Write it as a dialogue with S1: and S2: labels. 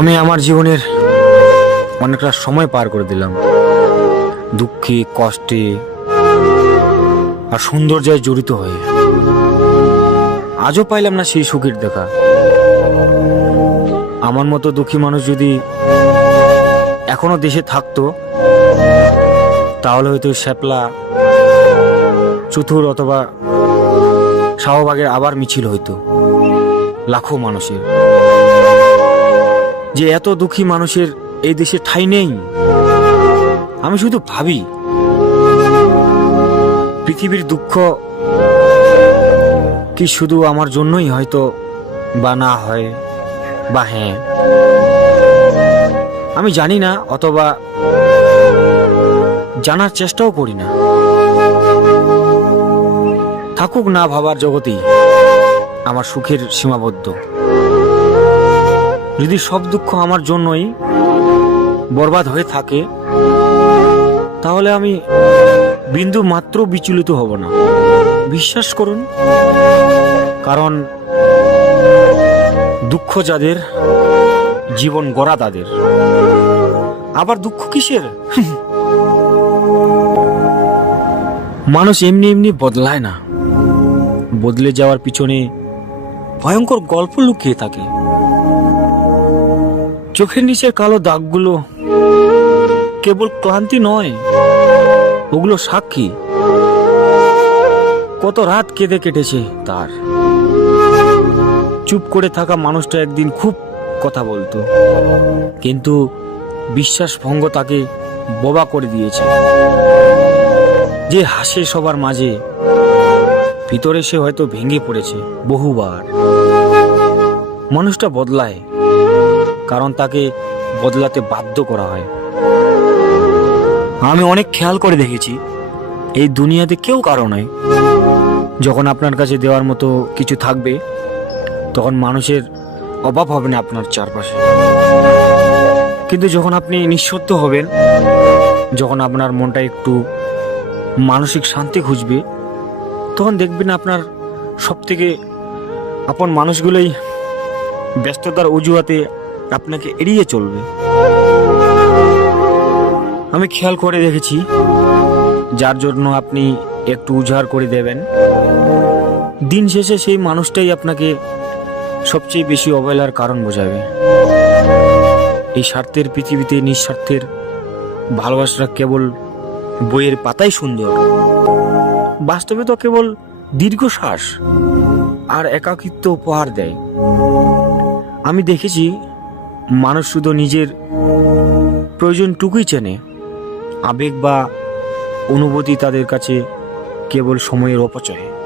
S1: আমি আমার জীবনের অনেকটা সময় পার করে দিলাম। দুঃখে, কষ্টে আর সৌন্দর্যায় জড়িত হয়ে। আজও পাইলাম না সেই সুখের দেখা। আমার মতো দুঃখী মানুষ যদি এখনও দেশে থাকতো, তাহলে হয়তো শ্যাপলা চতুর অথবা শাহবাগের আবার মিছিল হইতো, লাখো মানুষের। যে এত দুঃখী মানুষের এই দেশে ঠাই নেই। আমি শুধু ভাবি, পৃথিবীর দুঃখ কি শুধু আমার জন্যই হয়তো বা না হয় বা হ্যাঁ। আমি জানি না, অথবা জানার চেষ্টাও করি না। থাকুক না ভাবার জগতেই আমার সুখের সীমাবদ্ধ। যদি সব দুঃখ আমার জন্যই বরবাদ হয়ে থাকে, তাহলে আমি বিন্দু মাত্র বিচলিত হব না। বিশ্বাস করুন, কারণ দুঃখ যাদের, জীবন গড়া তাদের। আবার দুঃখ কিসের? মানুষ এমনি এমনি বদলায় না। বদলে যাওয়ার পিছনে ভয়ঙ্কর গল্প লুকিয়ে থাকে। চোখের নিচের কালো দাগগুলো কেবল ক্লান্তি নয়, ওগুলো সাক্ষী। কত রাত কেঁদে কেটেছে তার। চুপ করে থাকা মানুষটা একদিন খুব কথা বলতো, কিন্তু বিশ্বাস ভঙ্গ তাকে বোবা করে দিয়েছে। যে হাসে সবার মাঝে, ভিতরে সে হয়তো ভেঙে পড়েছে বহুবার। মানুষটা বদলায়। কারণ তাকে বদলাতে বাধ্য করা হয়। আমি অনেক খেয়াল করে দেখেছি, এই দুনিয়াতে কেউ কারও নয়। যখন আপনার কাছে দেওয়ার মতো কিছু থাকবে, তখন মানুষের অভাব হবে না আপনার চারপাশে। কিন্তু যখন আপনি নিঃশব্দ হবেন, যখন আপনার মনটা একটু মানসিক শান্তি খুঁজবে, তখন দেখবেন আপনার সব থেকে আপন মানুষগুলোই ব্যস্ততার অজুহাতে আপনাকে এড়িয়ে চলবে। আমি খেয়াল করে দেখেছি, যার জন্য আপনি একটু উজাড় করে দেবেন। দিন শেষে সেই মানুষটাই আপনাকে সবচেয়ে বেশি অবহেলার কারণ বোঝাবে। এই স্বার্থের পৃথিবীতে নিঃস্বার্থের ভালোবাসাটা কেবল বইয়ের পাতাই সুন্দর। বাস্তবে তো কেবল দীর্ঘশ্বাস আর একাকিত্ব উপহার দেয়। আমি দেখেছি মানুষ শুধু নিজের প্রয়োজনটুকুই চেনে। আবেগ বা অনুভূতি তাদের কাছে কেবল সময়ের অপচয়।